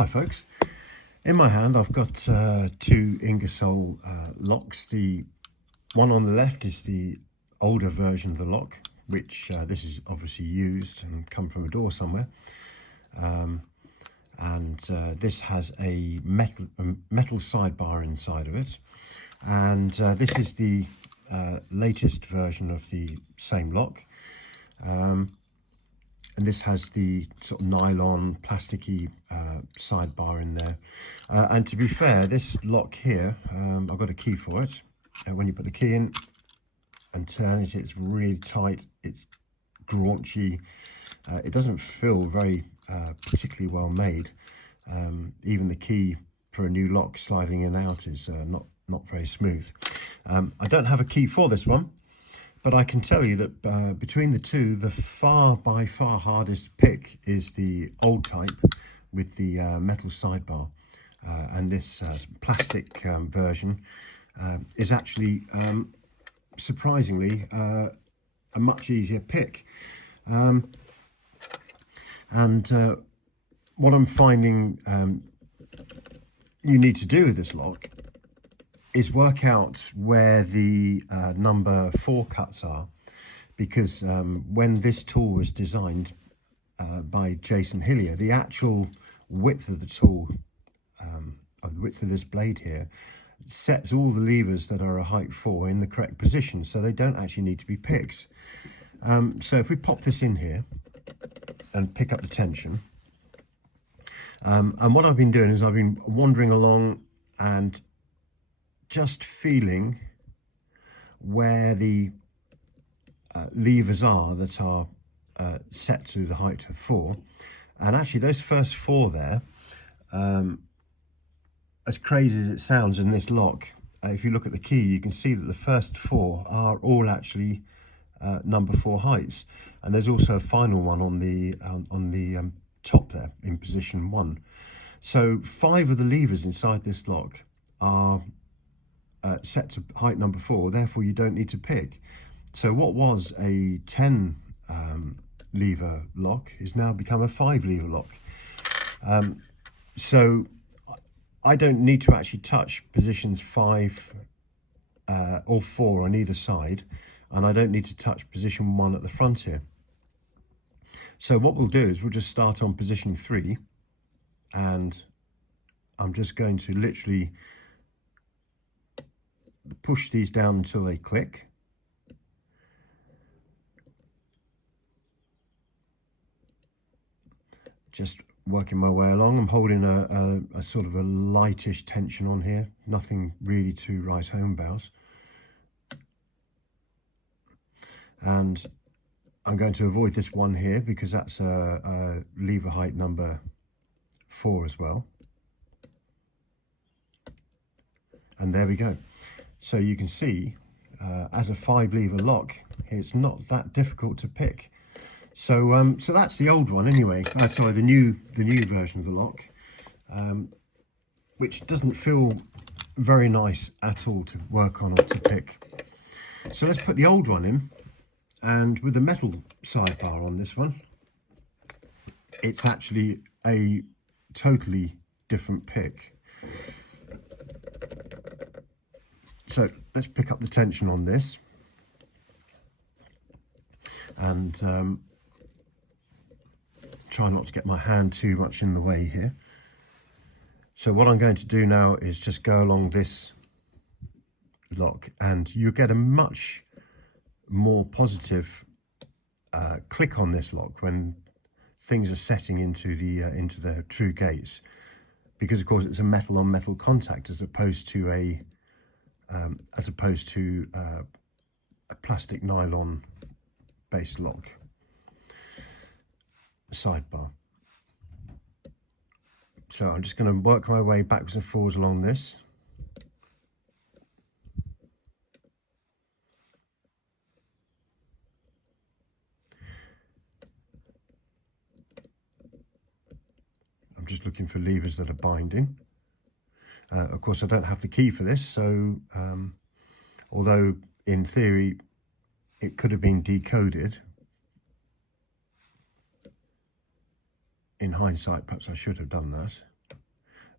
Hi folks, in my hand I've got two Ingersoll locks. The one on the left is the older version of the lock, which this is obviously used and come from a door somewhere, and this has a metal sidebar inside of it, and this is the latest version of the same lock. And this has the sort of nylon plasticky sidebar in there, and to be fair, this lock here, I've got a key for it, and when you put the key in and turn it, it's really tight, it's graunchy, it doesn't feel very particularly well made. Even the key for a new lock sliding in and out is not very smooth. I don't have a key for this one, but I can tell you that between the two, the by far hardest pick is the old type with the metal sidebar, and this plastic version is actually surprisingly a much easier pick. And what I'm finding you need to do with this lock is work out where the number 4 cuts are, because when this tool was designed by Jason Hillier, the actual width of the tool, of the width of this blade here, sets all the levers that are a height 4 in the correct position, so they don't actually need to be picked. So if we pop this in here and pick up the tension, and what I've been doing is I've been wandering along and just feeling where the levers are that are set to the height of 4, and actually those first 4 there, as crazy as it sounds in this lock, if you look at the key, you can see that the first 4 are all actually number 4 heights, and there's also a final one on the top there in position 1. So 5 of the levers inside this lock are set to height number 4, therefore you don't need to pick. So what was a 10 lever lock is now become a 5 lever lock. So I don't need to actually touch positions 5 or 4 on either side, and I don't need to touch position 1 at the front here. So what we'll do is we'll just start on position 3, and I'm just going to literally push these down until they click. Just working my way along. I'm holding a sort of a lightish tension on here, nothing really to write home about. And I'm going to avoid this one here because that's a lever height number 4 as well. And there we go. So you can see, as a 5 lever lock, it's not that difficult to pick. So so that's the old one anyway. Sorry, the new version of the lock, which doesn't feel very nice at all to work on or to pick. So let's put the old one in, and with the metal sidebar on this one, it's actually a totally different pick. So let's pick up the tension on this, and try not to get my hand too much in the way here. So what I'm going to do now is just go along this lock, and you get a much more positive click on this lock when things are setting into the true gates, because of course it's a metal on metal contact as opposed to a plastic nylon based lock sidebar. So I'm just going to work my way backwards and forwards along this. I'm just looking for levers that are binding. Of course, I don't have the key for this, so although in theory it could have been decoded, in hindsight perhaps I should have done that.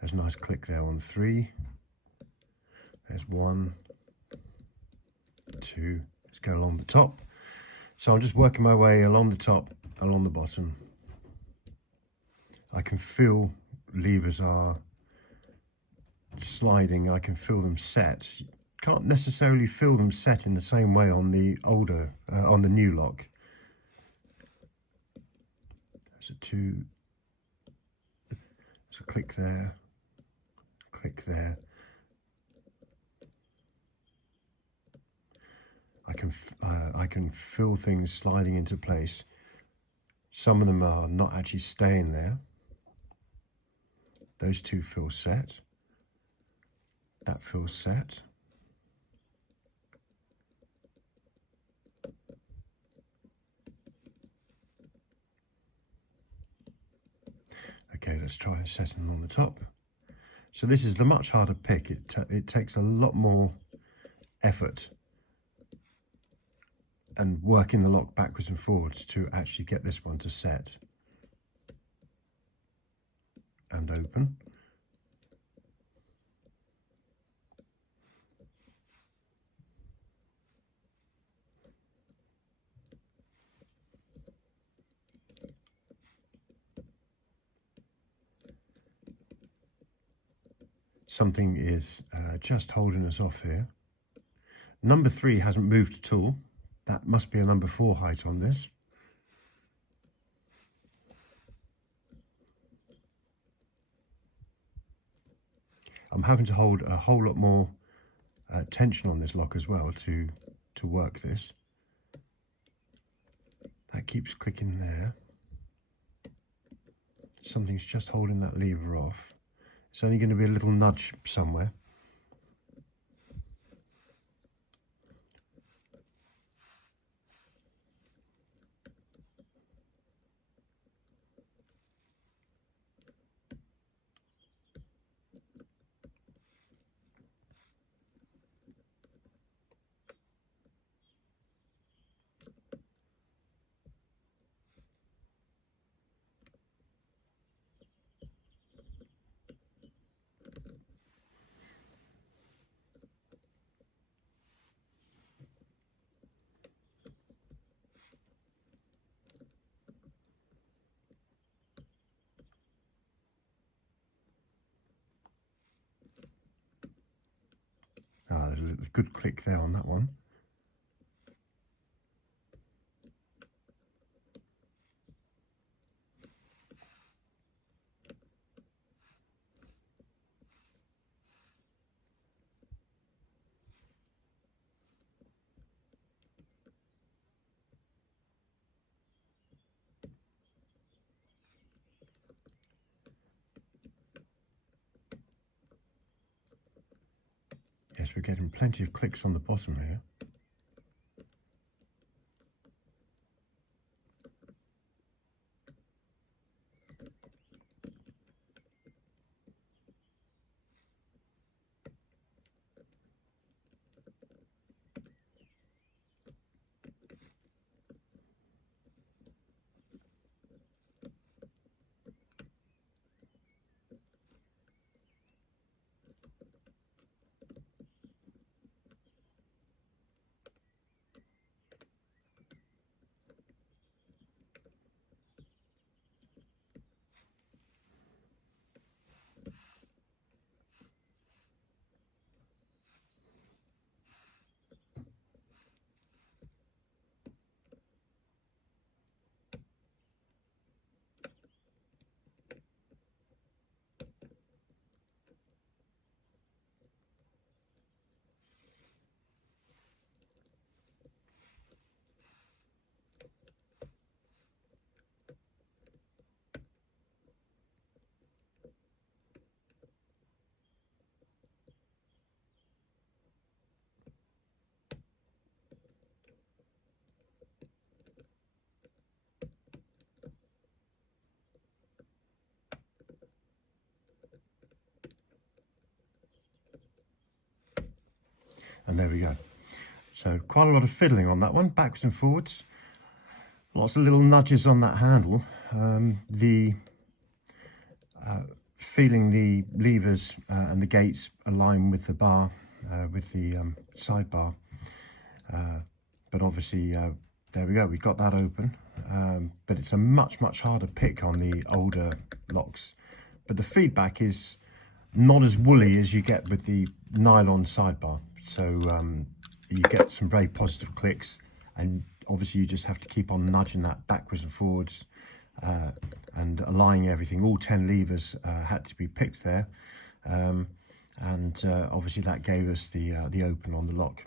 There's a nice click there on 3. There's 1, 2. Let's go along the top. So I'm just working my way along the top, along the bottom. I can feel levers are sliding. I can feel them set. Can't necessarily feel them set in the same way on the older, on the new lock. There's a 2. There's a click there. Click there. I can feel things sliding into place. Some of them are not actually staying there. Those 2 feel set. That feels set. Okay, let's try setting on the top. So this is the much harder pick. It takes a lot more effort and working the lock backwards and forwards to actually get this one to set. And open. Something is just holding us off here. Number 3 hasn't moved at all. That must be a number 4 height on this. I'm having to hold a whole lot more tension on this lock as well to work this. That keeps clicking there. Something's just holding that lever off. It's only going to be a little nudge somewhere. There's a good click there on that one. Yes, we're getting plenty of clicks on the bottom here. And there we go. So quite a lot of fiddling on that one, backwards and forwards. Lots of little nudges on that handle. The feeling the levers and the gates align with the bar, with the sidebar. But obviously, there we go, we got that open. But it's a much harder pick on the older locks. But the feedback is not as woolly as you get with the nylon sidebar. So you get some very positive clicks, and obviously you just have to keep on nudging that backwards and forwards and aligning everything. All 10 levers had to be picked there. And obviously that gave us the open on the lock.